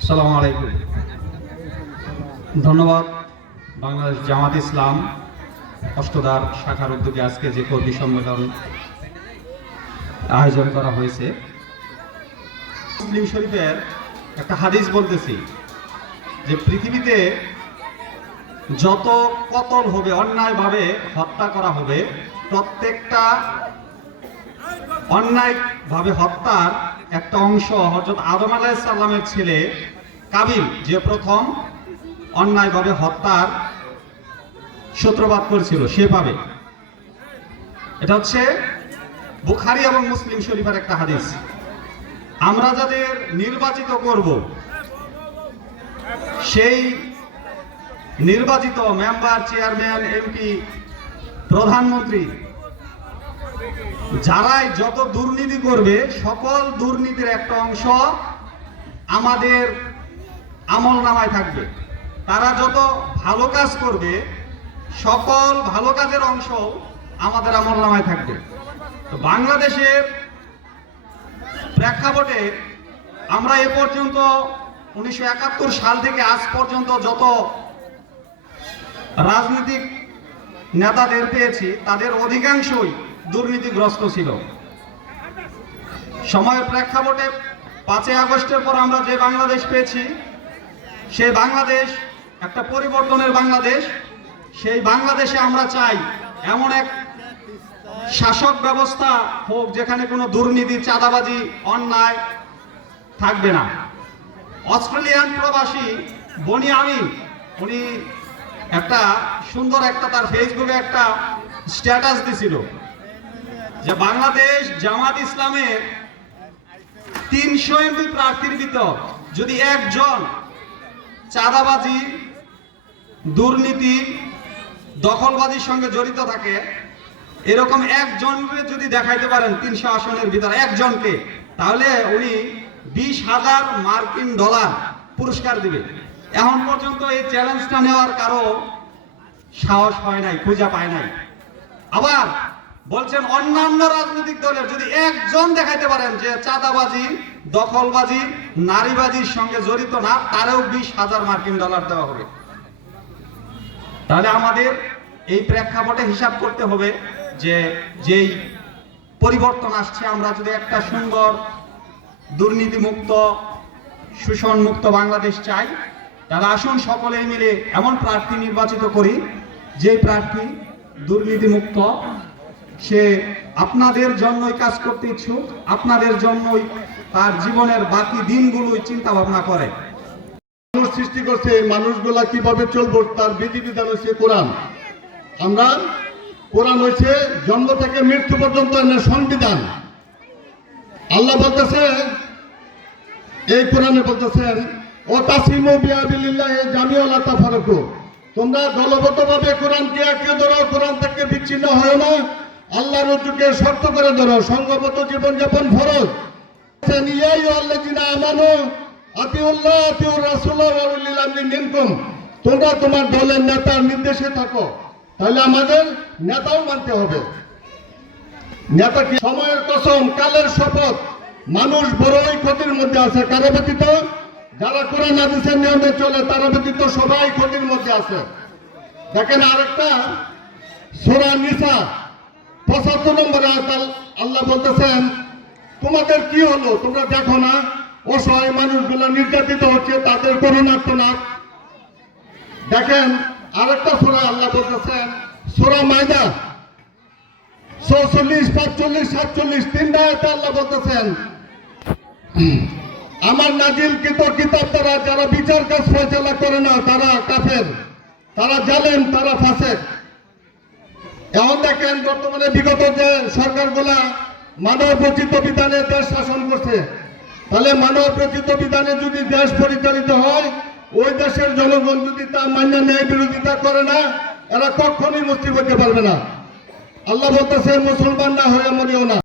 আসসালামু আলাইকুম। ধন্যবাদ। বাংলাদেশ জামাত ইসলাম অষ্টদার শাখার উদ্যোগে আজকে যে কর্মী সম্মেলন আয়োজন করা হয়েছে, মুসলিম শরীফের একটা হাদিস বলতেছি যে পৃথিবীতে যত কতল হবে, অন্যায়ভাবে হত্যা করা হবে, প্রত্যেকটা অন্যায়ভাবে হত্যার একটা অংশ হযরত আদম আলাইহিস সালামের ছেলে কাবিল, যে প্রথম অন্যায়ভাবে হত্যার সূত্রপাত করেছিল, সে পাবে। এটা হচ্ছে বুখারী এবং মুসলিম শরীফের একটা হাদিস। আমরা যাদের নির্বাচিত করব, সেই নির্বাচিত মেম্বার, চেয়ারম্যান, এমপি, প্রধানমন্ত্রী, যারাই যত দুর্নীতি করবে, সকল দুর্নীতির একটা অংশ আমাদের আমলনামায় থাকবে। তারা যত ভালো কাজ করবে, সকল ভালো কাজের অংশ আমাদের আমলনামায় থাকবে। তো বাংলাদেশের প্রেক্ষাপটে আমরা এ পর্যন্ত 1971 সাল থেকে আজ পর্যন্ত যত রাজনৈতিক নেতাদের পেয়েছি, তাদের অধিকাংশই দুর্নীতিগ্রস্ত ছিল। সময়ের প্রেক্ষাপটে 5ই আগস্টের পর আমরা যে বাংলাদেশ পেয়েছি, সেই বাংলাদেশ একটা পরিবর্তনের বাংলাদেশ। সেই বাংলাদেশে আমরা চাই এমন এক শাসক ব্যবস্থা হোক যেখানে কোনো দুর্নীতি, চাঁদাবাজি, অন্যায় থাকবে না। অস্ট্রেলিয়ান প্রবাসী বনি আমিন, উনি একটা সুন্দর তার ফেসবুকে একটা স্ট্যাটাস দিছিল যে বাংলাদেশ জামাত ইসলামের 300 এমপি প্রার্থীর ভিতর যদি একজন চাঁদাবাজি, দুর্নীতি, দখলবাজির সঙ্গে জড়িত থাকে, এরকম একজনকে যদি দেখাইতে পারেন 300 আসনের ভিতরে একজনকে, তাহলে উনি 20,000 মার্কিন ডলার পুরস্কার দিবে। এখন পর্যন্ত এই চ্যালেঞ্জটা নেওয়ার কারো সাহস হয় নাই, খুঁজে পায় নাই। আবার বলছেন অন্যান্য রাজনৈতিক দলের যদি একজন দেখাইতে পারেন যে চাঁদাবাজি, দখলবাজি, নারীবাজির সঙ্গে জড়িত না, তারেও 20,000 মার্কিন ডলার দেওয়া হবে। তাহলে আমাদের এই প্রেক্ষাপটে হিসাব করতে হবে যে যেই পরিবর্তন আসছে, আমরা যদি একটা সুন্দর দুর্নীতিমুক্ত, শোষণমুক্ত বাংলাদেশ চাই, তাহলে আসুন সকলেই মিলে এমন প্রার্থী নির্বাচিত করি যে প্রার্থী দুর্নীতিমুক্ত, সে আপনাদের জন্যই কাজ করতে ইচ্ছুক, আপনাদের জন্যই তার জীবনের বাকি দিনগুলোই চিন্তা ভাবনা করে। মানুষ সৃষ্টি করছে, মানুষগুলা কিভাবে চলবো তার বিধিবিধান হচ্ছে কোরআন। আমরা কোরআন হচ্ছে জন্ম থেকে মৃত্যু পর্যন্ত সংবিধান। আল্লাহ বলতেছে, এই কোরআনে বলতেছেন, ও তাসিমু বিহাবিলিল্লাহি জামিআন লা তাফাররাকু, তোমরা দলবদ্ধভাবে কোরআনকে আঁকড়ে ধরো, কোরআন থেকে বিচ্ছিন্ন হয় না, আল্লাহর রজ্জুকে শক্ত করে ধরো, সংঘবদ্ধ জীবনযাপন ফরজ। ইয়া আইয়ুহাল্লাযিনা আমানু আতিউল্লাহ আতিউর রাসূলা ওয়া উলিল আমরি মিনকুম, তোমরা তোমার দলের নেতার নির্দেশে থাকো। তাহলে আমাদের নেতাও মানতে হবে। নেতা কি? সময়ের কসম, কালের শপথ, মানুষ বড়ই ক্ষতির মধ্যে আছে। কারো ব্যতীত, যারা কোরআন হাদিসের নিয়মে চলে তারা ব্যতীত সবাই ক্ষতির মধ্যে আছে। দেখেন আরেকটা সূরা নিসা 75 নম্বর আয়াত আল্লাহ বলতেছেন, তোমাদের কি হলো, তোমরা দেখো না অসহায় মানুষগুলো নির্যাতিত হচ্ছে, তাদের করুণার্তনাদ। দেখেন আরেকটা সূরা আল্লাহ বলতেছেন, সূরা মাইদা 44, 45, 47 তিনটা আয়াতে আল্লাহ বলতেছেন, আমার নাজিলকৃত কিতাব দ্বারা যারা বিচার কাজ ফয়সালা করে না তারা কাফের, তারা জালেম, তারা ফাসেক। এখন দেখেন বর্তমানে বিগত যে সরকারগুলা মানব রচিত বিধানে দেশ শাসন করছে, তাহলে মানব রচিত বিধানে যদি দেশ পরিচালিত হয়, ওই দেশের জনগণ যদি তা মান্য ন্যায় বিরোধিতা করে না, এরা কখনোই মুক্তি পেতে পারবে না। আল্লাহ বলতেছে, মুসলমান না হয়ে মরিও না।